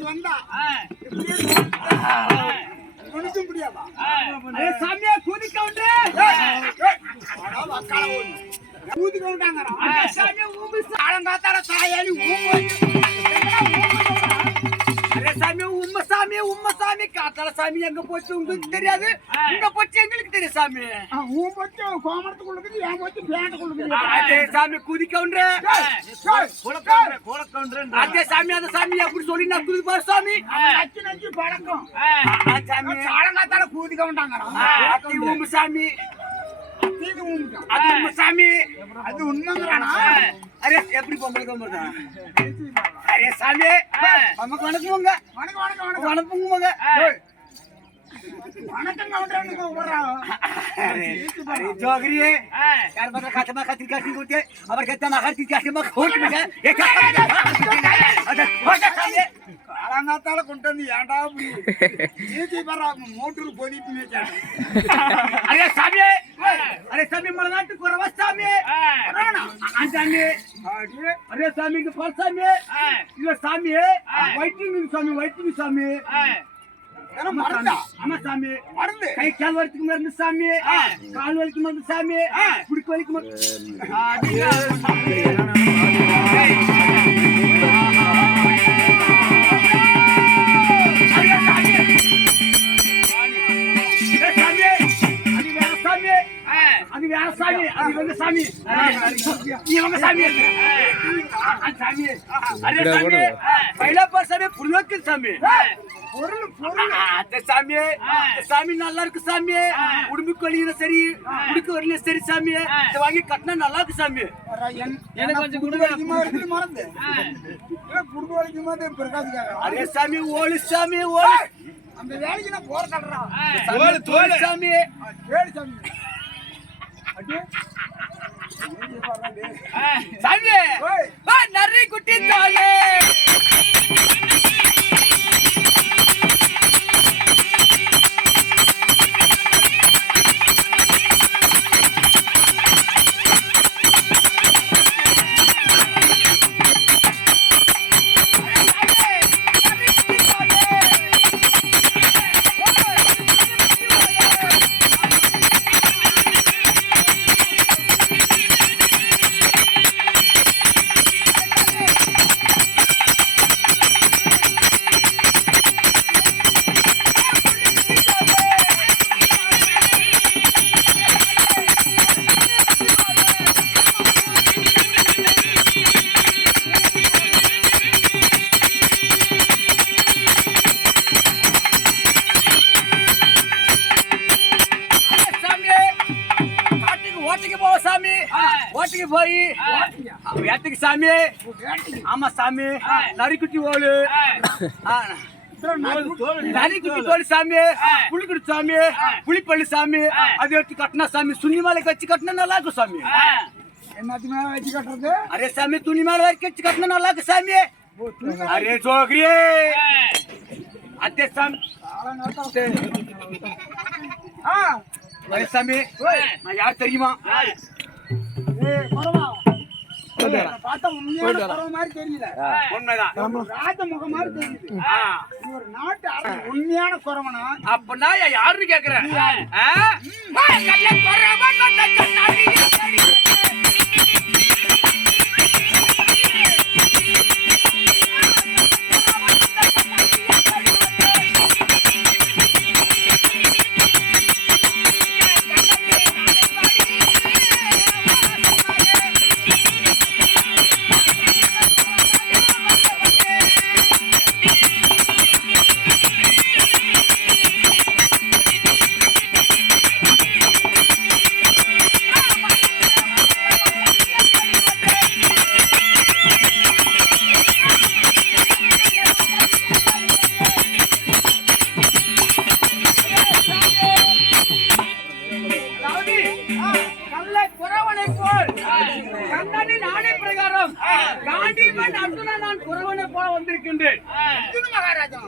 ஒருத்தி வந்தா. குனிக்க முடியாதா சாமியா குதிக்க விட்டு ஊதிக்க விட்டாங்க சாமியா தாயாளி ஊம்பு. சாமி உம்ம சாமி காத்தால சாமி எங்க போச்சு? உங்களுக்கு தெரியாது? இங்க போச்சு எங்களுக்கு தெரியும் சாமி. அதே சாமி குதிக்கவுன்ற அதே சாமி அந்த சாமி எப்படி சொல்லி நான் குதிப்பாரு சாமி? ஆ, சாமி. காலங்காத்தால கூதிக்க அத்தி உம்ம சாமி. அது உம்ம சாமி. அது உண்மைங்கிறானா? அரே எப்படி பொம்பளை கும்பிடுறா அரே சாமி. நமக்கு வணக்கம் வணக்கம் வணக்கம். வணக்கமுங்க வணக்கம் கவுண்டர்னு கூப்பிடுறான் अरे अरे जोगरी है यार बता खाते में खातिर काटी होते अबर कहता ना खातिर काटी में खोट में है ये क्या अरे होता खाते காலங்காத்தால கொண்டு வந்து ஏன்டா அப்படி நீச்சி பர்றா மோட்டூர் பொதிப்பு மேய்ச்சாடு अरे सामी अरे सामी मलनाट कोरवा सामी अंजानी அரே சாமி இங்க பால் சாமி. இல்ல சாமி. வைத்தியங்க சாமி வைத்தியங்க சாமி. ஆமா சாமி. மருந்து கை கால் வலிக்கு மருந்து சாமி. கால் வலிக்கு சாமி. சாமி இவங்க சாமி. அது. அந்த சாமி. அரே சாமி பைலாப்பா சாமி. பொருள் பொருள். அந்த சாமி. சாமி நல்லா இருக்கு சாமி. உடம்புக்கு வலியும் சரி உடுக்கு வரலையும் சரி சாமி. இதை வாங்கி கட்டினா நல்லா இருக்கு சாமி. எனக்கு கொஞ்சம் குடும்ப வரைக்குமா இருக்குது மறந்து குடும்ப பிரகாஷ் அரே சாமி ஓலு சாமி ஓலு. அந்த வேலைக்கு நான் போற தள்ளுறான் சாமி சாமி. ஓட்டுக்கு போய். வேட்டுக்கு சாமி. ஆமா சாமி. நரிக்குட்டி ஆ, நரிக்குட்டி தோல் சாமி. புளிக்குடி சாமி. புளிப்பள்ளி சாமி. அது கட்டினா சாமி. சுண்ணி மாலைக்கு வச்சு கட்டினா நல்லா இருக்கும் சாமி. என்னத்துக்கு மேல வச்சு கட்டுறது? அரே சாமி துணி மாலை வரைக்கும் வச்சு கட்டினா நல்லா இருக்கும் சாமி. அரே ஜோகிரி அதே சாமி. ஆ. அரே சாமி. நான் யார் தெரியுமா? பார்த்தா உண்மையான குறவ மாதிரி தெரியல உண்மைதான். ராஜ முகம் மாதிரி தெரியுது ஒரு நாட்டு அரசன் உண்மையான குறவனா அப்ப நான் யாருன்னு கேக்குறேன் போல் கண்ணனி நானே பிரகாரம் காண்டிபன் அர்ஜுனன் நான் குறவனை போல வந்திருக்கின்றேன். மகாராஜா